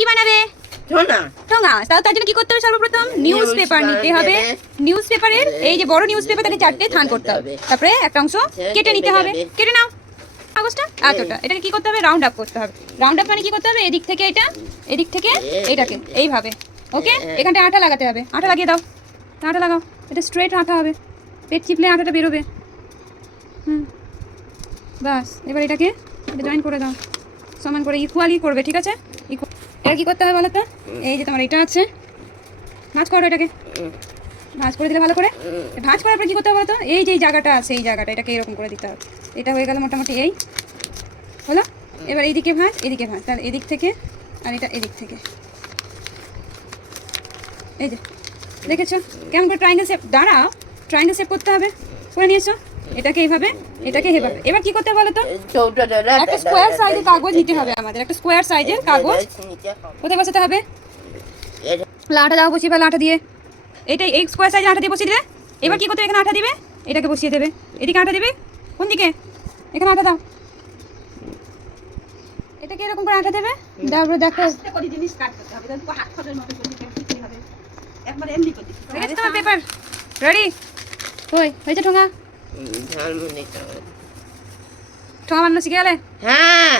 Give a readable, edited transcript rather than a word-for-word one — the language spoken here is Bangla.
কি বানাবে? ঠোঙা। তার জন্য কি করতে হবে? সর্বপ্রথম নিউজ পেপার নিতে হবে। নিউজ পেপারের এই যে বড় নিউজ পেপার, তাকে 4টে থান করতে হবে। তারপরে একটা অংশ কেটে নিতে হবে। কেটে নাও কাগজটা এতটা। এটাকে কি করতে হবে? রাউন্ড আপ করতে হবে। রাউন্ড আপ মানে কি করতে হবে? এদিক থেকে এটা, এদিক থেকে এইটাকে এইভাবে। ওকে, এখানটা আঠা লাগাতে হবে। আঠা লাগিয়ে দাও। আঠা লাগাও। এটা স্ট্রেট আঠা হবে, পেট চিপলে আঠাটা বেরোবে। বাস, এবার এটাকে জয়েন করে দাও, সমান করে ইকুয়ালি করবে। ঠিক আছে? এবার কি করতে হবে বলো তো? এই যে তোমার এটা আছে, ভাঁজ করো এটাকে। ভাঁজ করে দিলে ভালো করে। ভাঁজ করার পর কি করতে হবে বলো তো? এই যে জায়গাটা আছে, এই জায়গাটা এটাকে এরকম করে দিতে হবে। এটা হয়ে গেল মোটামুটি। এই হলো। এবার এইদিকে ভাঁজ, এদিকে ভাঁজ। তাহলে এদিক থেকে আর এটা এদিক থেকে। এই যে দেখেছো কেমন করে ট্রায়াঙ্গেল শেপ? দাঁড়াও, ট্রায়াঙ্গেল শেপ করতে হবে। করে নিয়েছো? এটাকে এইভাবে, এটাকে এভাবে। এবার কি করতে হবে বলো তো? একটা স্কোয়ার সাইজের কাগজ নিতে হবে আমাদের। একটা স্কোয়ার সাইজের কাগজ কোথায় বসাতে হবে? লাঠা দাও, বসিয়ে ফেলো আঠা দিয়ে। এইটাই, এই স্কোয়ার সাইজের আঠা দিয়ে বসিয়ে দিলে। এবার কি করতে হবে? এখানে আঠা দিবে, এটাকে বসিয়ে দেবে। এদিকে আঠা দিবে। কোন দিকে? এখানে আঠা দাও। এটাকে এরকম করে আঠা দেবে। তারপরে দেখো তোমার পেপার রেডি। কই হয়েছে ঠোঙা? ঠোঙা বানানো শিখে গেলে? হ্যাঁ।